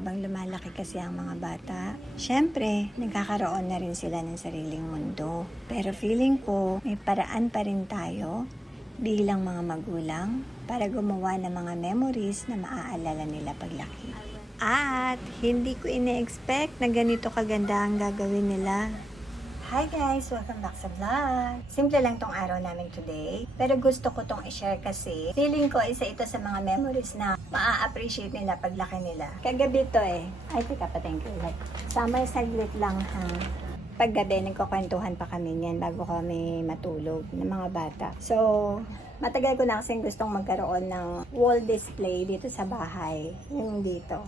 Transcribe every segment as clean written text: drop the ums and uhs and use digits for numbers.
habang lumalaki kasi ang mga bata, syempre, nagkakaroon na rin sila ng sariling mundo. Pero feeling ko, may paraan pa rin tayo bilang mga magulang para gumawa ng mga memories na maaalala nila paglaki. At hindi ko ine-expect na ganito kaganda ang gagawin nila. Hi guys! Welcome back sa vlog! Simple lang tong araw namin today, pero gusto ko tong i-share kasi feeling ko isa ito sa mga memories na maa-appreciate nila paglaki nila. Kagabi to eh. Ay, teka pa, thank you. Summer saglit lang ha. Paggabi, nagkukwentuhan pa kami niyan bago kami matulog ng mga bata. So, matagal ko na kasing gustong magkaroon ng wall display dito sa bahay. Yung dito.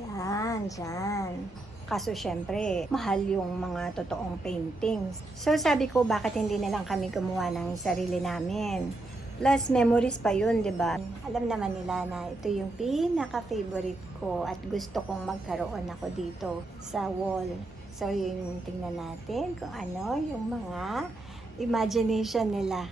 Yan, dyan. Kaso syempre, mahal yung mga totoong paintings. So sabi ko, bakit hindi na lang kami gumawa ng sarili namin? Plus, memories pa yun, di ba? Alam naman nila na ito yung pinaka-favorite ko at gusto kong magkaroon ako dito sa wall. So yun, tingnan natin kung ano yung mga imagination nila.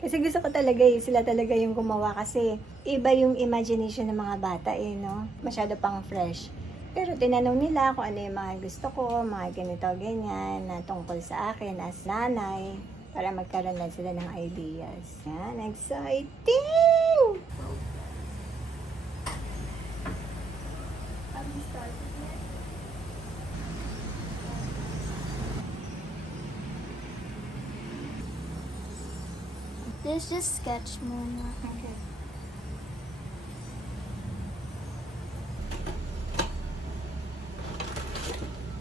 Kasi gusto ko talaga sila talaga yung gumawa kasi iba yung imagination ng mga bata no? Masyado pang fresh. Pero tinanong nila kung ano yung mga gusto ko, mga ganito, ganyan, na tungkol sa akin as nanay, para magkaroon lang sila ng ideas. Yan, exciting! There's just sketch muna. Okay.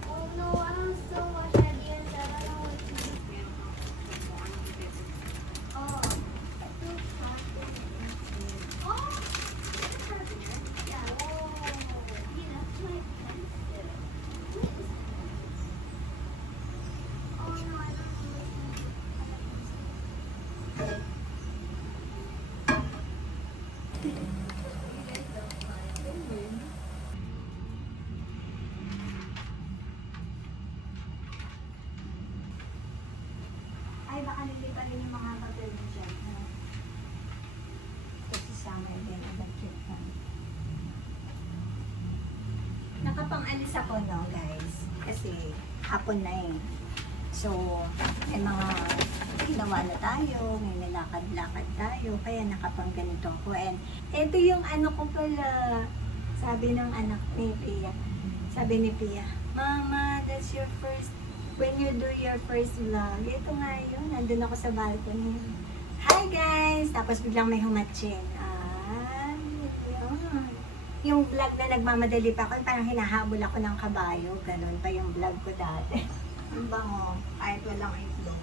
Oh no, I have so much ideas that I don't know what to do. Oh. Oh! Yeah. Oh. Yeah, that's my pencil. Oh no, I don't know what to do. Ay, baka nilipan din yung mga papel mo dyan. Kasi summer din, agad cute na. Nakapang-alis ako, no, guys. Kasi hapon na eh. So, may mga ginawa na tayo, may nilakad-lakad tayo, kaya nakapang ganito ako. And ito yung ano ko pala, sabi ng anak ni Pia. Sabi ni Pia, Mama, that's your first, when you do your first vlog. Ito nga yun, nandun ako sa balcony. Hi guys! Tapos biglang may humatching. Yun. Yung vlog na nagmamadali pa ako, parang hinahabol ako ng kabayo. Ganun pa yung vlog ko dati. Ang bango, kahit walang itlog.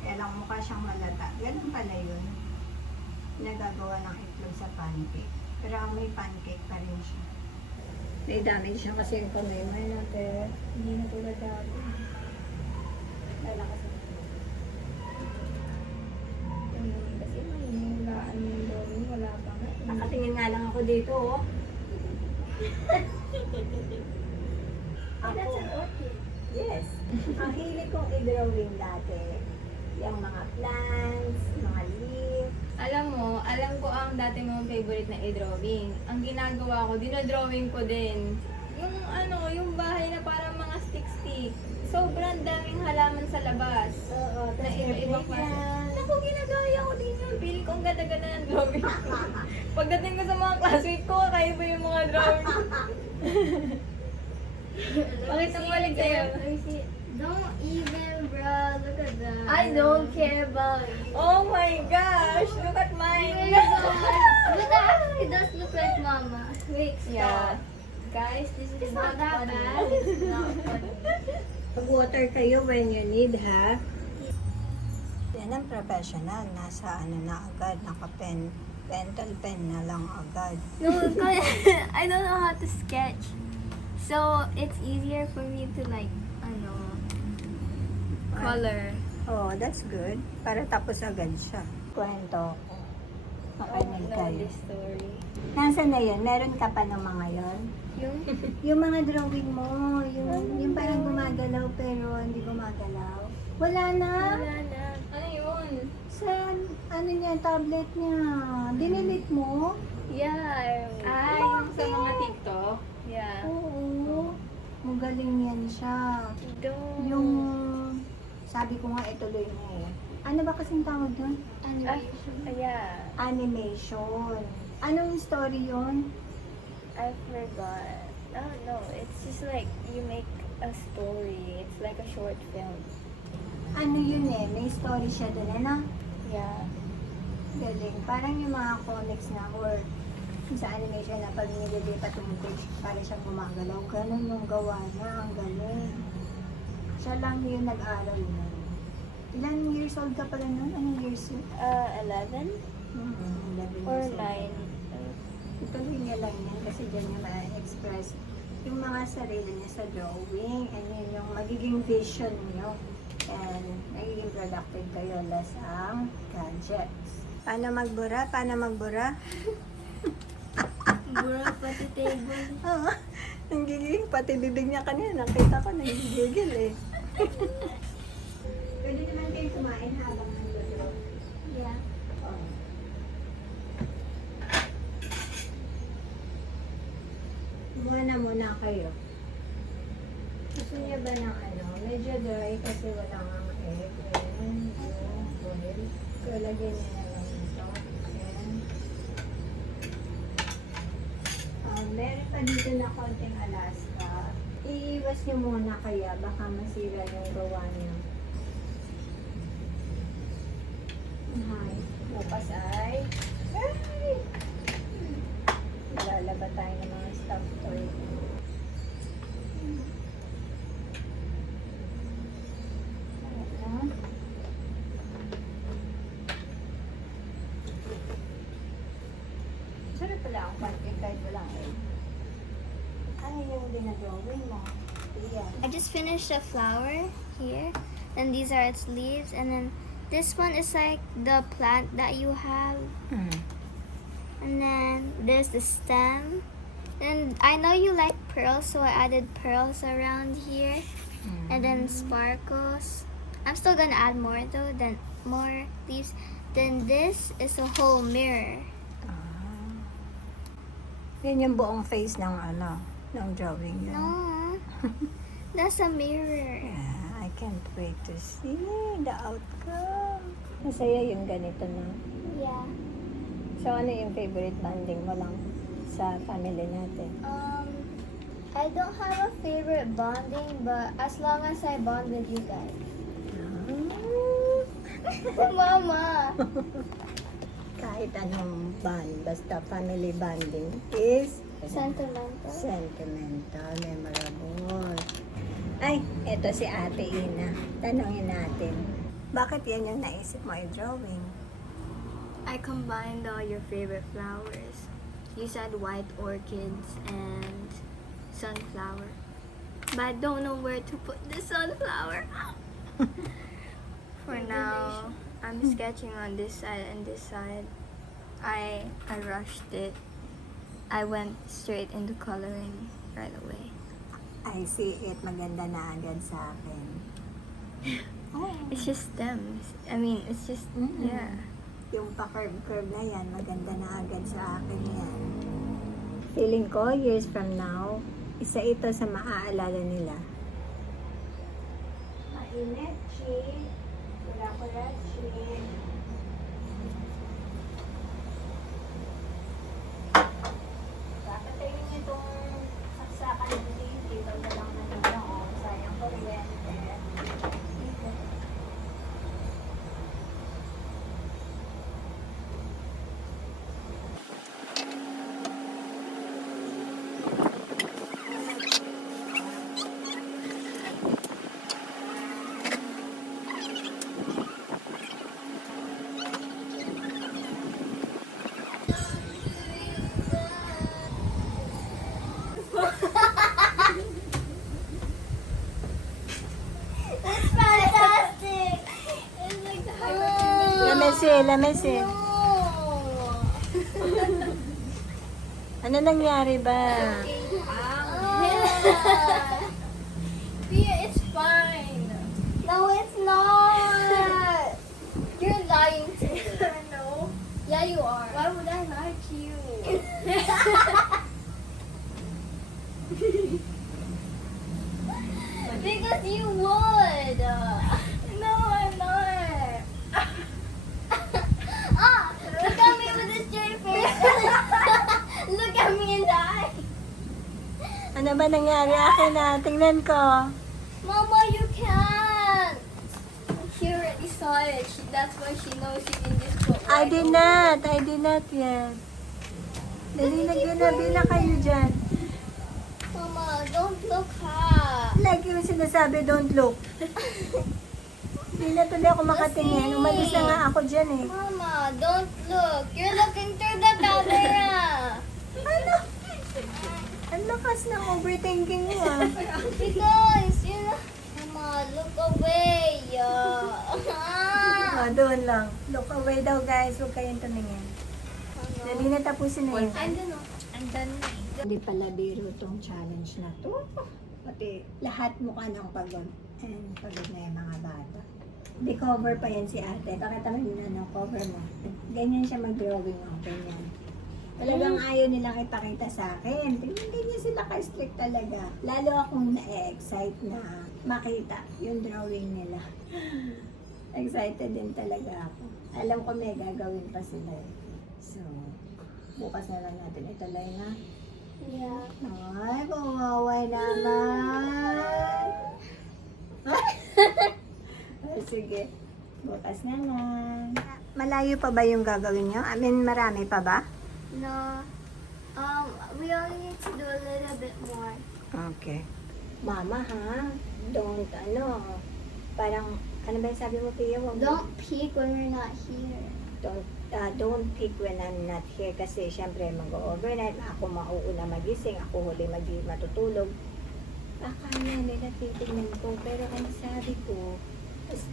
Kaya lang mukha siyang malata. Ganun pala yun. Nagagawa ng itlog sa pancake. Pero ang may pancake pa rin siya. May damage siya kasi yung kamay mo natin. Hindi na tulad dati. Lalakas na. Kasi may hilaan yung drawing. Wala pa nga. Nakatingin nga lang ako dito, oh. That's an orchid. Yes. Ang hilig kong i-drawing dati, yung mga plants, mga leaf. Alam ko ang dati mong favorite na i-drawing. Ang ginagawa ko, dinodrawing ko din. Yung bahay na parang mga stick-stick. Sobrang daming halaman sa labas. Oo, Na tapos iba-ibang klase. Naku, ginagaya ko din yun. Feeling ko ang ganda-ganda ng drawing ko. Pagdating ko sa mga classmate ko, kaya ba yung mga drawing? Pakita mo ulit sa'yo. Let me see. Don't even, bro. Look at that. I don't care about you. Oh my gosh! Look at Oh mine! my God. But that actually does look like Mama. Wait, stop. Yeah. Guys, this is It's not that funny. bad. It's not funny. Mag-water kayo when you need, ha? Yan ang professional. Nasa ano na agad, naka-pen. Pentel pen na lang agad. No, because I don't know how to sketch. So it's easier for me to like, I know, color. Oh, that's good. Para tapos agad siya. Kwento ko. Makinig kayo. This story. Nasaan na yun? Meron ka pa ng mga yon? Yung Yung mga drawing mo, yung parang gumagalaw pero hindi gumagalaw. Wala na? wala na. Ano yun? Sa ano niya, tablet niya. Dinilit mo? Yeah, Magaling yan siya. Don't. Yung, sabi ko nga, ituloy mo. Ano ba kasing tawag doon? Yeah, Animation. Anong story yun? I forgot. I don't know. It's just like you make a story. It's like a short film. Ano yun eh? May story siya doon, ano? Yeah. Galing. Parang yung mga comics na or yung sa animation na pag nililipat yung page, para siyang gumagalaw. Ganun yung gawa niya. Ang galing. Siya lang yung nag-aral nun. Ilan years old ka pala nun? Anong years yun? 11 11 or years 9. old. Ituloy niya lang yan kasi dyan niya ma-express yung mga sarili niya sa drawing and yun yung magiging vision niyo and magiging productive kayo less ang gadgets. Paano magbura? Paano magbura? Bura pati table. Oo. Nanggigil. Pati bibig niya kanina. Nakita ko nanggigil eh. Pwede naman kayo kumain habang nandito. Yeah. Buwan na muna kayo. Gusto niya ba ng ano? Medyo dry kasi wala nga egg. Ayan. Boil. So, lagyan niya na lang ito. Ayan. Meron pa dito na konting Alaska. Iiwas niyo muna kaya baka masira yung gawa niya. Hi. Bukas ay... Ay! Lalaba tayo ng mga stuffed toy. Ayan. Sarap pala ang pancake kahit walang egg. Ano yung dinadrawing mo? Iya. I just finished a flower here, and these are its leaves, and then this one is like the plant that you have, and then there's the stem. And I know you like pearls, so I added pearls around here, and then sparkles. I'm still gonna add more though, then more leaves. Then this is a whole mirror. Yan yung buong face ng ano, ng drawing yun. No, that's a mirror. Yeah, I can't wait to see the outcome. Masaya yung ganito na. Yeah. So, ano yung favorite banding mo lang sa family natin? I don't have a favorite bonding, but as long as I bond with you guys. Mama! Kahit anong band, basta family banding is Sentimental. sentimental, memorable. Ay, eto si Ate Ina. Tanungin natin, bakit yan yung naisip mo i-drawing? I combined all your favorite flowers. You said white orchids and sunflower. But I don't know where to put the sunflower. For now, I'm sketching on this side and this side. I rushed it. I went straight into coloring right away. I see it, maganda na agad sa akin. Oh. It's just stems. I mean, it's just, yeah. Yung pa-curve-curve na yan, maganda na agad sa akin yan. Feeling ko, years from now, isa ito sa maaalala nila. Mainit, Chi. Kula-kula, Chi. Papatayin niyo itong saksakan dito. Dito na lang na nila. Oh, sayang kuryente. Dito. It's fantastic! It's like the Lamesi. Ano nangyari ba? Pia, it's fine. No, it's not. You're lying to me. No. Yeah, you are. Why would I lie to you? Yes, you would. No, I'm not. Look at me with a straight face. Look at me in the eye. Ano ba nangyari akin na? Tingnan ko. Mama, you can't. She already saw it. That's why she knows she can just put I right did over. not yet. Dali na ginabi na kayo dyan. Mama, don't look ha. Like yung sinasabi, don't look. Hindi na tuloy ako makatingin. Umalis na nga ako dyan eh. Mama, don't look. You're looking through the camera. Ano? Ang lakas ng overthinking mo ah. Because, you know, Mama, look away. Ah, doon lang. Look away daw guys. Huwag kayong tumingin. Dali na tapusin na yun. I'm done. Hindi pala biro tong challenge na to. Pati lahat mukha ng pagod. And pagod na yung mga bata. Di cover pa yan si ate. Pakita mo yun ng cover mo. Ganyan siya mag-drawing mo. Ganyan. Talagang ayaw nilang ipakita sa akin. Ganyan sila ka-strict talaga. Lalo akong na-excite na makita yung drawing nila. Excited din talaga ako. Alam ko may gagawin pa sila eh. So, bukas na lang natin ituloy na. Yeah. Ay, kumaway naman. Ay, sige. Bukas na lang. Malayo pa ba yung gagawin nyo? I mean, marami pa ba? No. We only need to do a little bit more. Okay. Mama, ha? Don't, parang, ano ba yung sabi mo, Pia? Don't peek when we're not here. Don't pick when I'm not here kasi syempre mag-overnight, ako mauuna magising, ako huli matutulog. Akala nila titignan ko, pero ang sabi ko,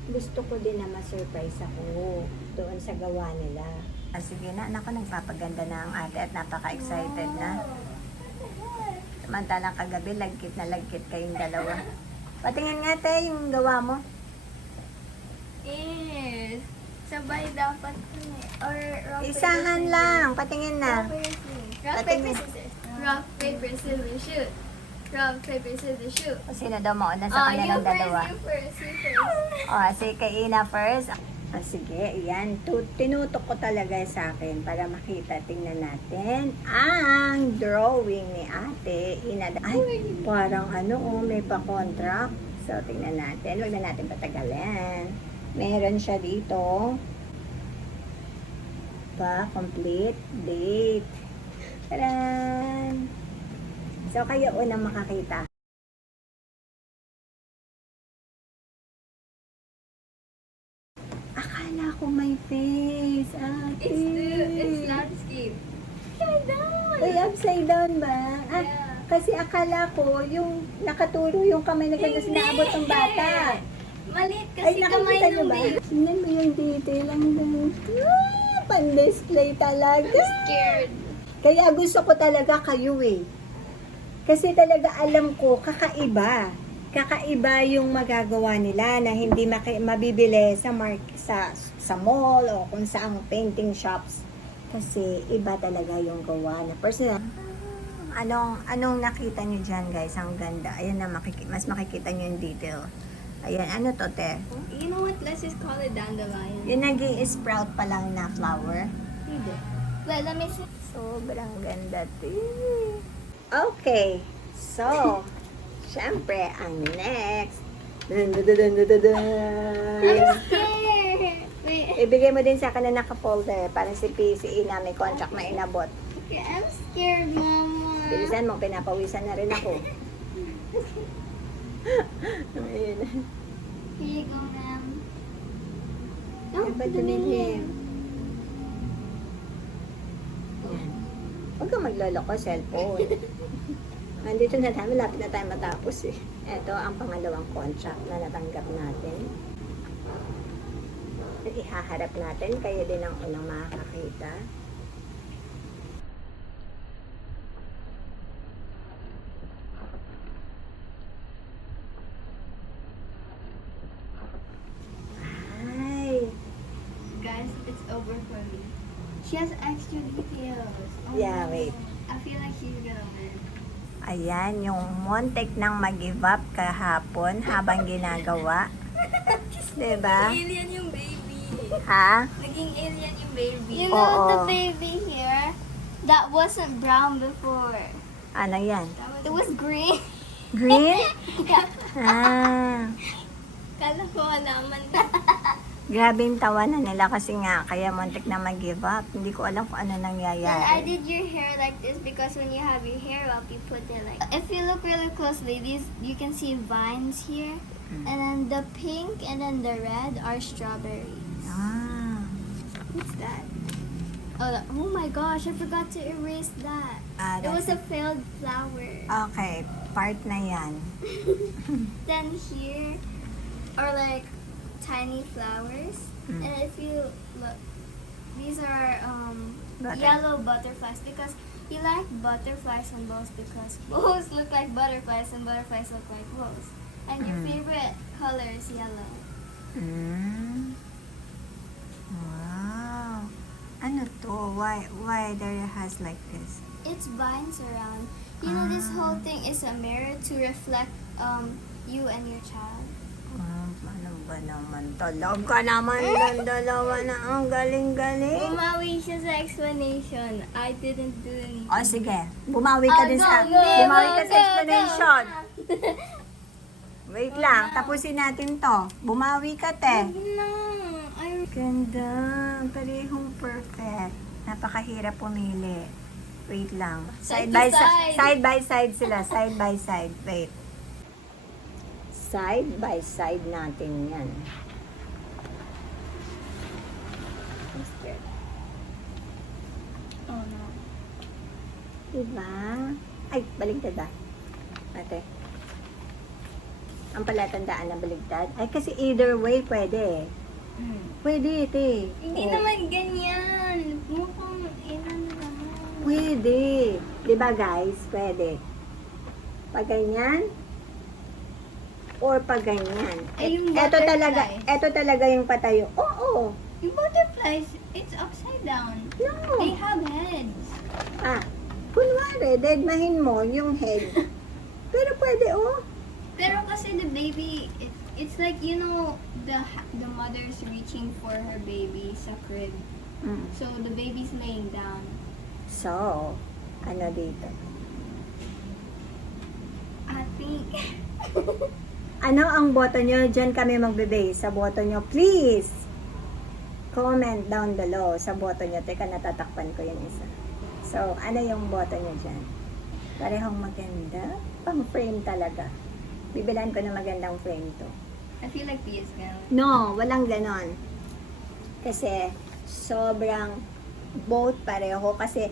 gusto ko din na ma-surprise ako doon sa gawa nila. Sige na, anak ko nagpapaganda na ang ate at napaka-excited na. Samantalang kagabi, lagkit na lagkit kayong dalawa. Patingin nga te, yung gawa mo. Yes. Sabay dapat yun eh. Or rock, Isahan paper, lang, patingin na. scissors. Rock, Patingin. paper, scissors. Rock, paper, scissors, shoot. Rock, paper, scissors, shoot. O sino daw mauna sa kanilang dalawa? You first, you first. O, si Kaina first. Sige, ayan. Tinutok ko talaga sa akin para makita. Tingnan natin ang drawing ni ate. Ay, parang may pa-contract. So, tingnan natin. Huwag na natin patagalin. Meron siya dito. Complete date. Taran! So, kayo unang makakita. Akala ko may face, ate. It's landscape. Upside down. Ay, upside down ba? Ah, Yeah. kasi akala ko yung nakaturo yung kamay na ganda sinaabot ng bata. Maliit Ay, kasi kamay nakikita nyo ng ba? baby. Tingnan mo yung detail lang doon. Pan-display talaga. Scared. Kaya gusto ko talaga kayo eh. Kasi talaga alam ko, kakaiba. Kakaiba yung magagawa nila na hindi mabibili sa mall o kung saang painting shops. Kasi iba talaga yung gawa na personal. Anong nakita nyo dyan guys? Ang ganda. Ayan na, mas makikita nyo yung detail. Ayan, ano to te? You know what? Let's just call it dandelion. Yung nag-i-sprout pa lang na flower. Hindi. Wait, let me see. Sobrang ganda te. Okay. So, syempre, ang next. I'm scared. Wait. Ibigay mo din sa akin na naka-folder para si PCE na may contract na inabot. Okay, I'm scared, Mama. Bilisan mo, pinapawisan na rin ako. Ayun. Here you go, ma'am. Ay, ba't tumingin? Yan. Huwag kang magloloko, cellphone. Nandito na tayo, malapit na tayo matapos eh. Ito ang pangalawang contract na natanggap natin. Ihaharap natin, kayo din ang unang makakakita. Ay, Guys, it's over for me. She has extra details. Oh, Yeah, no. wait. I feel like she's gonna win. Ayan, yung muntik nang mag-give up kahapon habang ginagawa. Diba? Alien yung baby. Ha? Naging alien yung baby. You know Oo. the baby here? That wasn't brown before. Ano yan? It was green. Green? Yeah. Ah. Kala ko naman. Grabe yung tawanan nila kasi nga, kaya muntik na mag-give up. Hindi ko alam kung ano Then I nangyayari. did your hair like this because when you have your hair up, you put it like. If you look really closely, these you can see vines here, and then the pink and then the red are strawberries. Ah. What's that? Oh my gosh, I forgot to erase that. Ah, It was that's a failed flower. Okay, part na yan. Then here are like tiny flowers, Mm. and if you look, these are Butter- yellow butterflies because you like butterflies and bows because bows look like butterflies and butterflies look like bows. And your Mm. favorite color is yellow. Mm. Wow. Ano to? Why there has like this? It's vines around. You know, this whole thing is a mirror to reflect you and your child. Ano ba naman? Talaga naman ng dalawa na ang galing-galing. Bumawi siya sa explanation. I didn't do anything. O sige, bumawi ka din sa go, bumawi ka sa go, explanation. Wait lang, tapusin natin to. Bumawi ka, te. No, I Ganda, parehong perfect. Napakahirap pumili. Wait lang. Side to side. Side by side sila, side by side. Wait. Side by side natin yan. I'm scared. Oh no. Diba? Ay, baligtad ba? Ate. Ang palatandaan na baligtad? Ay, kasi either way pwede. Pwede, ate. Hindi Oh. naman ganyan. Mukhang ilan naman. Pwede. Diba guys? Pwede. Pag ganyan, or pag ganyan. Ay, yung Eto talaga, butterfly. eto talaga yung patayo. Oo. Yung butterflies, it's upside down. No. They have heads. Ah, kunwari, deadmahin mo yung head. Pero pwede, oh. Pero kasi the baby, it's like, you know, the mother's reaching for her baby sa crib. Mm. So, the baby's laying down. So, ano dito? I think, Ano ang boto nyo? Diyan kami magbe-base sa boto nyo. Please! Comment down below sa boto nyo. Teka, natatakpan ko yung isa. So, ano yung boto nyo dyan? Parehong maganda. Pang frame talaga. Bibilan ko na magandang frame to. I feel like Pia's gonna. No, walang ganon. Kasi, sobrang both pareho. Kasi,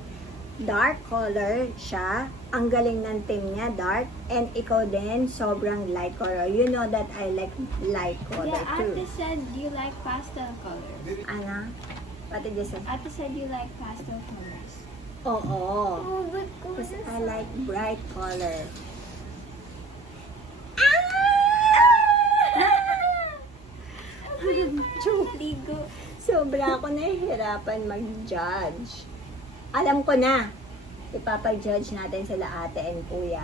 dark color siya. Ang galing ng team niya, dark. And ikaw din, sobrang light color. You know that I like light color Yeah, too. Ate said you like pastel colors. Ana? What did you say? Ate said you like pastel colors. Oo. Oh, but Kasi I like bright color. Ligo. Sobra ako nahihirapan mag-judge. Alam ko na. Ipapag-judge natin sila ate and kuya.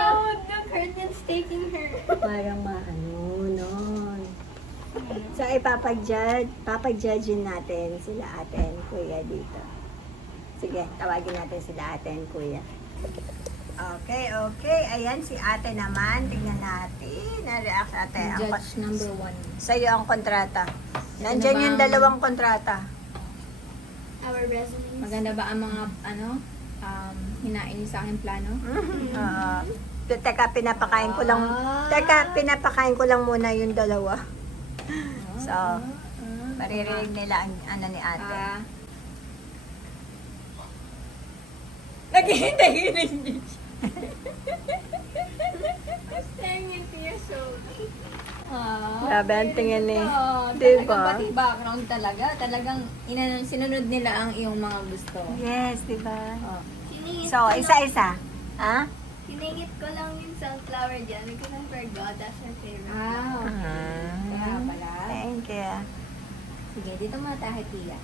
Oh, the curtain's taking her. Parang maano, nun. So, papag-judge natin sila ate and kuya dito. Sige, tawagin natin sila ate and kuya. Okay. Ayan, si ate naman. Tingnan natin. Na-react ate. Judge number 1. Sa'yo ang kontrata. Nandyan yung dalawang kontrata. Our resumes. Maganda ba ang mga, hinain niyo sa aking plano? Teka, pinapakain ko lang. Teka, pinapakain ko lang muna yung dalawa. So, maririnig nila ang ano ni ate. Naghihintay niya. Staring into your soul. Grabe ang tingin ni. Diba? Diba? Pati background talaga. Talagang sinunod nila ang iyong mga gusto. Yes, diba? Siningit So, ko lang- isa-isa. Ha? Siningit ko lang yung sunflower dyan because I forgot that's her favorite. Kaya pala. Thank you. Sige, dito muna tayo, Tia.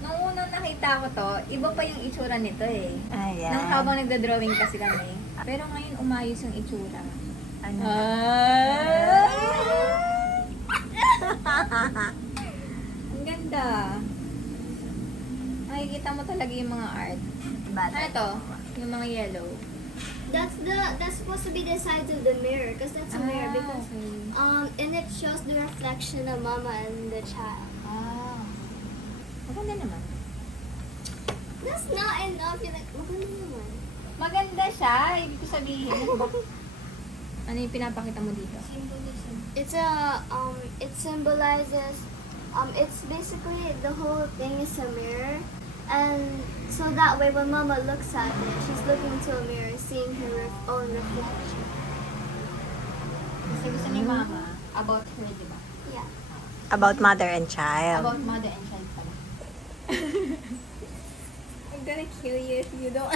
Nung unang nakita ko to, iba pa yung itsura nito eh. Ayan. Nung habang nagda-drawing kasi kami. Pero ngayon umayos yung itsura. Ano? Ang ganda. Makikita mo talaga yung mga art. Bata. Ano to? Yung mga yellow. That's supposed to be the sides of the mirror, because that's a mirror. Because okay. and it shows the reflection of mama and the child. Maganda naman. That's not enough. You're like, maganda naman. Maganda siya. Ibig ko sabihin. Ano yung pinapakita mo dito? Symbolism. It's it symbolizes, it's basically the whole thing is a mirror. And so that way when mama looks at it, she's looking to a mirror, seeing her own reflection. Kasi gusto ni mama about her, di ba? Yeah. About mother and child. About mother and child pala. I'm gonna kill you if you don't.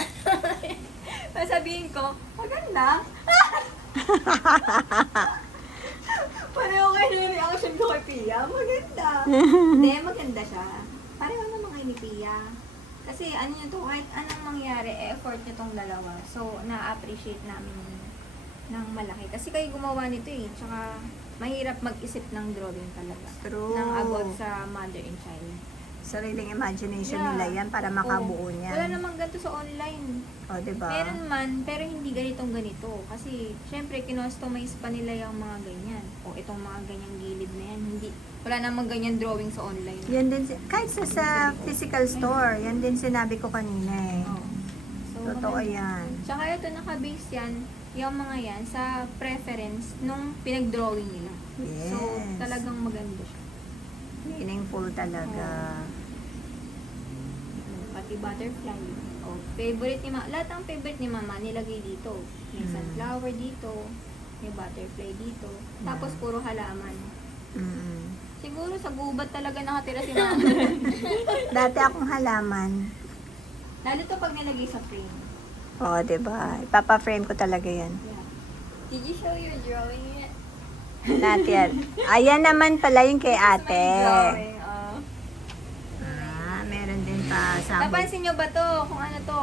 Sasabihin ko, maganda. Pareho kayo ng reaction ko kay Pia. Maganda. Hindi, maganda siya. Pareho naman kay ni Pia. Kasi ano yun to, kahit anong mangyari, effort niyo tong dalawa. So, na-appreciate namin ng malaki. Kasi kayo gumawa nito eh. Tsaka, mahirap mag-isip ng drawing talaga. True. Ng about sa mother and child. Sariling imagination Yeah. nila yan para makabuo Oo. niyan. Wala namang ganito sa online. O, diba? Meron man, pero hindi ganitong ganito. Kasi, syempre, kinostomize pa nila yung mga ganyan. O itong mga ganyang gilid na yan. Hindi, wala namang ganyan drawing sa online. Yan din, kahit sa physical store, yan din sinabi ko kanina eh. Oo. So, Totoo maganda. yan. Tsaka ito, nakabase yan, yung mga yan, sa preference nung pinag-drawing nila. So, Yes. talagang maganda siya. Meaningful talaga. Pati butterfly. O, favorite ni mama. Lahat ng favorite ni mama, nilagay dito. May sunflower dito. May butterfly dito. Tapos, puro halaman. Mm-mm. Siguro sa gubat talaga nakatira si mama. Dati akong halaman. Lalo to pag nilagay sa frame. O, diba? Ipapa-frame ko talaga yan. Yeah. Did you show your drawing yet? Not yet. Ayan naman pala yung kay This is my ate. drawing. Meron din pa sabog. Napansin nyo ba to? Kung ano to?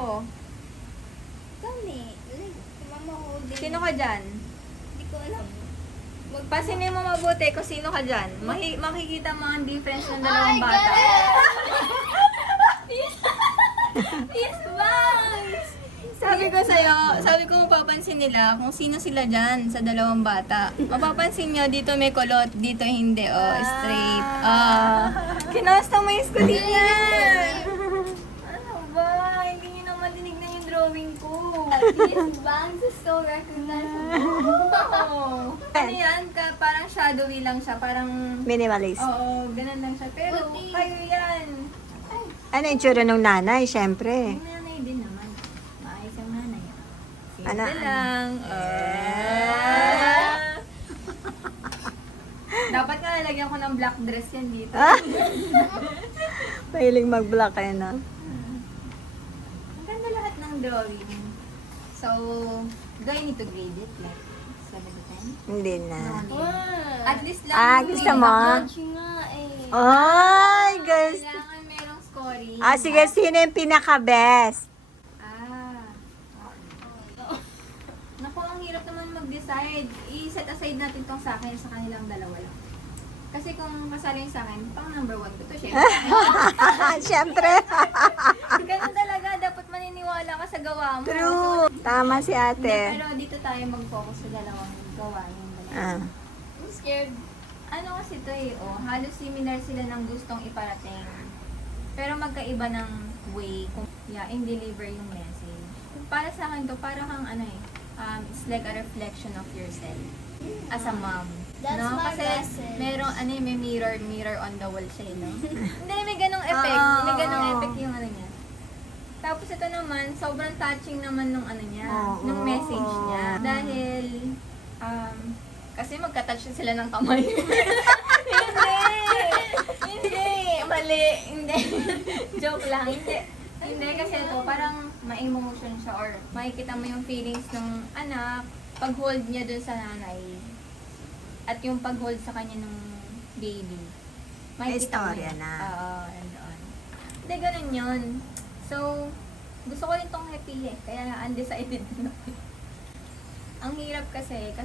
Kami, like, mama holding. Sino ka dyan? Hindi ko alam. Pasinin mo mabuti kung sino ka dyan. Makikita mo ang difference ng dalawang bata. Yes, Bangs! Sabi ko mapapansin nila kung sino sila dyan sa dalawang bata. Mapapansin nyo, dito may kulot, dito hindi. Oh, straight. Kinostomize ko din yan! Ano ba? Hindi nyo naman dinignan yung drawing ko. Yes, Bangs is so recognizable. Oh. Ano yan? Parang shadowy lang siya. Parang, Minimalist. oo, ganun lang siya. Pero, kayo yan. Ay, Ano yung tsura ng nanay, syempre. yung nanay din naman. Maayos ang nanay. Simple Ano? lang. Dapat nga nalagyan ko ng black dress yan dito. Mahiling mag-block kayo na. Ang ganda lahat ng drawing. So, do I need to grade it? Like, 7 to 10? Hindi na. At least lang. yung Gusto grade. mo? Siya nga eh. Ay, guys. Kailangan merong scoring. Sige, sino yung pinaka-best? Naku, ang hirap naman mag-decide. I-set aside natin tong sa akin, sa kanilang dalawa lang. Kasi kung kasali yung sa akin, pang number 1 ko to, syempre. Syempre. Ganun talaga, dapat maniniwala ka sa gawa mo. True. Tama si Hindi, ate. pero dito tayo mag-focus sa dalawang gawa. Yung dalawa. I'm scared. Ano kasi to eh, halos similar sila ng gustong iparating. Pero magkaiba ng way kung in-deliver yung message. Para sa akin to, para kang it's like a reflection of yourself as a mom. That's my Kasi message. merong may mirror on the wall siya, no? Hindi, may ganong effect. Oo. May ganong effect yung niya. Tapos ito naman, sobrang touching naman nung niya, Oo. nung message niya. Dahil, kasi magka-touch sila ng kamay. Hindi! Mali! Hindi! Joke lang. Hindi, kasi ito, parang ma-emotion siya or makikita mo yung feelings ng anak pag-hold niya dun sa nanay. At yung pag-hold sa kanya ng baby. Makikita mo Istorya yun. na. Oo, and on. Hindi, ganun yun. So, gusto ko rin tong happy eh. Kaya undecided din ako. Ang hirap kasi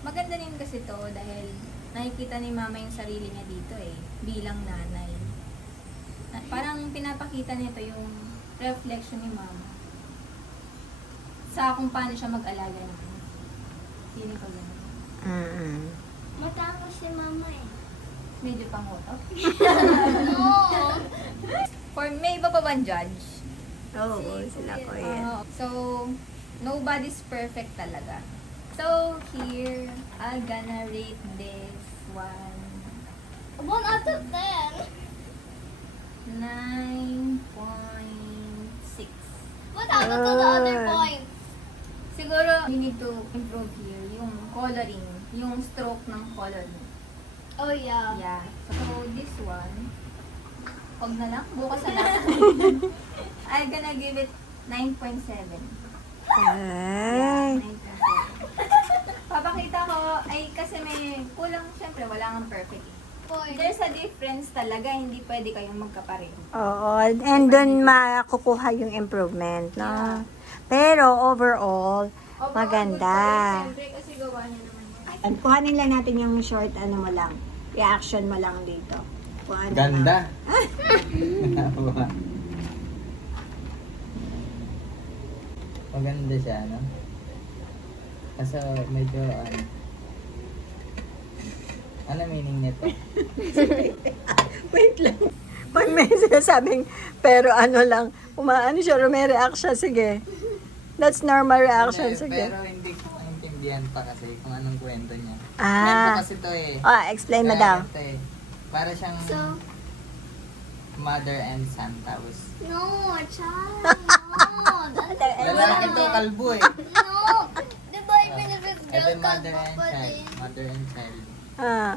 maganda rin kasi to dahil nakikita ni mama yung sarili niya dito eh, bilang nanay. Parang pinapakita nito yung reflection ni mama sa kung paano siya mag-alaga naman. Feeling ko ganun. Matapos si mama eh. Medyo pangutot. No! For may iba pa bang judge? Oo, sila ko yan. So, nobody's perfect talaga. So, here, I'm gonna rate this one 1 out of 10. 9.6. What happened to the other point? Siguro, we need to improve here yung coloring, yung stroke ng coloring. Oh yeah. Yeah. So, this one, wag na lang, bukas na lang. I'm gonna give it 9.7. Ay. 9.7. Papakita ko, ay kasi may kulang, syempre, wala kang perfect. Point. There's a difference talaga, hindi pwede kayong magkapareho. Oo, and doon makukuha yung improvement, no? Yeah. Pero overall, Overall, maganda. good pa rin, syempre, kasi gawa niya naman yun. And kuhanin lang natin yung short, ano mo lang, reaction mo lang dito. Kung ano Ganda. Maganda siya, no? Kasi medyo, ano meaning nito? Wait lang. Pag may sinasabing, pero ano lang, umaano siya, react siya, sige. That's normal reaction, Hindi, sige. Pero hindi ko maintindihan pa kasi kung anong kwento niya. Ah. Kwento kasi to eh. Explain mo Kaya daw. ito eh. Para siyang So, mother and son tapos. no, child. No. That's Lalaki to, kalbo eh. no. Diba even if it's Ito girl, mother kalbo and pa child. din. Mother and child. Ah.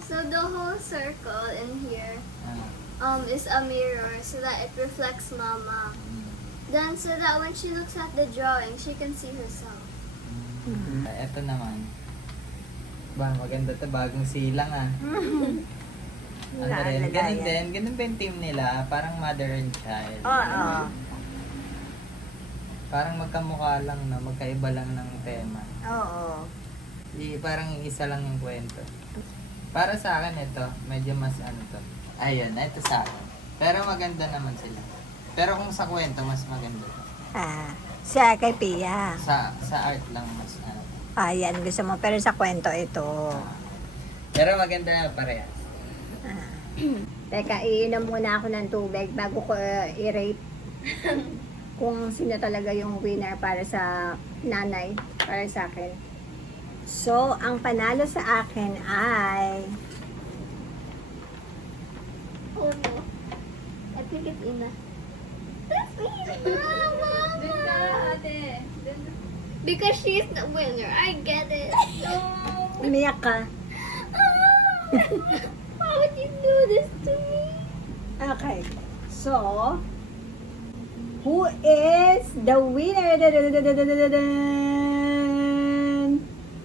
So the whole circle in here Ah. is a mirror so that it reflects mama. Then so that when she looks at the drawing, she can see herself. Ito naman. Ba, maganda to. Bagong silang ah. Ano rin, ganun din. Ganun ba yung team nila? Parang mother and child. Oo. Parang magkamukha lang na, magkaiba lang ng tema. Oo. Parang isa lang yung kwento. Para sa akin ito, medyo mas ano to. Ayun, ito sa akin. Pero maganda naman sila. Pero kung sa kwento, mas maganda. Siya kay Pia. Sa art lang mas ano. Yan, gusto mo. Pero sa kwento ito. Pero maganda na parehas. Teka, iinom muna ako ng tubig bago ko i-rate kung sino talaga yung winner para sa nanay, para sa akin. So, ang panalo sa akin ay Oh no. I think it's Ina. Dun ka, ate. Dun. Because she's the winner. I get it. No. umiyak ka. Why would you do this to me? Okay. So, who is the winner?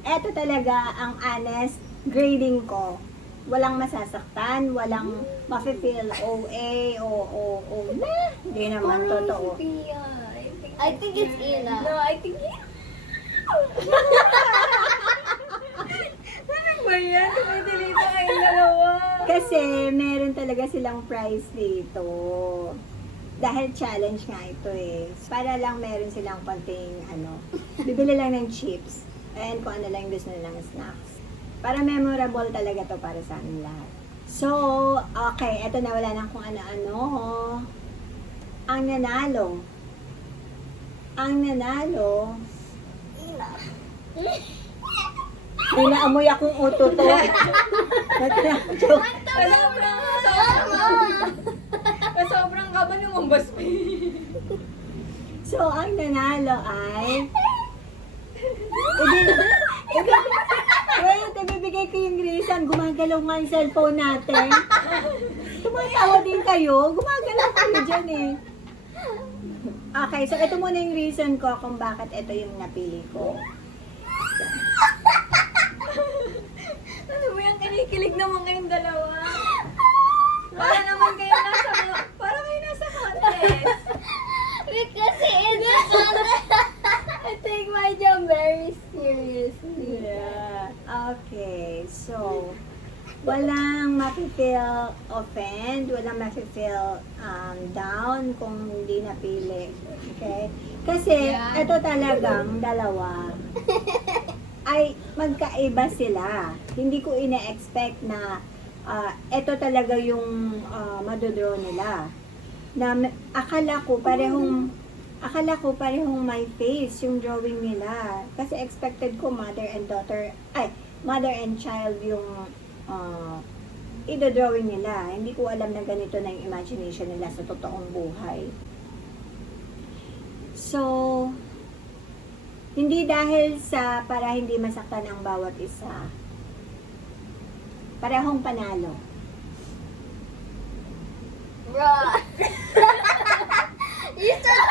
Ito talaga ang honest grading ko. Walang masasaktan, walang mafe-feel OA o na. Hindi naman totoo. I think it's Ina. No, I think ano ba yan? Tumitilito kayong dalawa. Kasi meron talaga silang prize dito. Dahil challenge nga ito eh. Para lang meron silang konting bibili lang ng chips. And kung ano lang gusto nilang snacks. Para memorable talaga to para sa amin lahat. So, okay. Eto na, wala nang kung ano-ano. Ang nanalo. Pinaamoy akong uto to. Joke. Sobrang kaba ng umbas pa. So, ang nanalo ay... Wait, ibibigay ko yung reason. Gumagalaw nga yung cellphone natin. Tumatawa din kayo. Gumagalaw kayo dyan eh. Okay, so ito muna yung reason ko kung bakit ito yung napili ko. Ano ba yan? Kinikilig naman kayong dalawa. Para naman kayo nasa contest. Because it's a contest. I take my job very seriously. Yeah. Okay, so, walang mafe-feel offend, walang mafe-feel down kung hindi napili. Okay? Kasi, Yeah. ito talagang dalawa ay magkaiba sila. Hindi ko ina-expect na ito talaga yung madodraw nila. Na akala ko parehong my face yung drawing nila. Kasi expected ko mother and child yung idodrawing nila. Hindi ko alam na ganito na yung imagination nila sa totoong buhay. So, hindi dahil sa para hindi masaktan ang bawat isa. Parehong panalo. Bruh. You said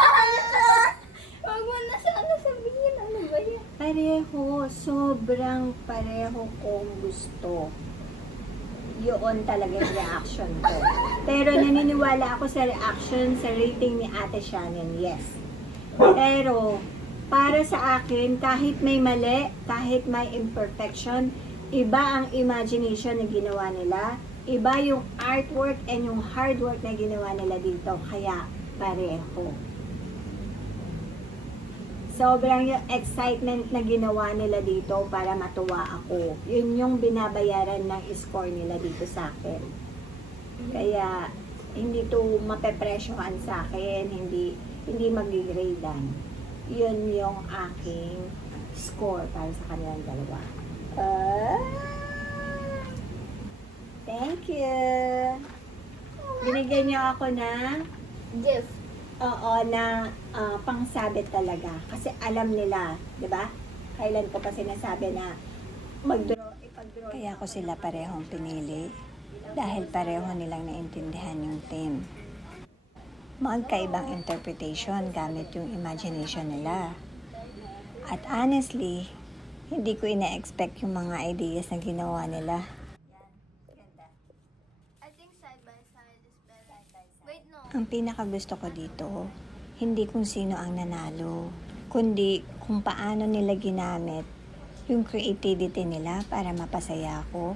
Huwag mo na sana sabihin. Ano ba yan? Pareho, sobrang pareho kong gusto. Yun talaga yung reaction ko. Pero naniniwala ako sa reaction, sa rating ni Ate Shannon, yes. Pero, para sa akin, kahit may mali, kahit may imperfection, iba ang imagination na ginawa nila, iba yung artwork and yung hard work na ginawa nila dito, kaya pareho. Sobrang yung excitement na ginawa nila dito para matuwa ako. Yun yung binabayaran ng score nila dito sa akin. Kaya, hindi to mapepresyohan sa akin, hindi mag-gradean. Yun yung aking score para sa kanilang dalawa. Thank you! Binigyan niyo ako na gift. na pangsabit talaga. Kasi alam nila, di ba? Kailan ko pa sinasabi na ipag-draw. Kaya ko sila parehong pinili dahil pareho nilang naintindihan yung theme. Magkaibang interpretation gamit yung imagination nila. At honestly, hindi ko ina-expect yung mga ideas na ginawa nila. I think side by side is better. Wait, no. Ang pinakagusto ko dito, hindi kung sino ang nanalo, kundi kung paano nila ginamit yung creativity nila para mapasaya ako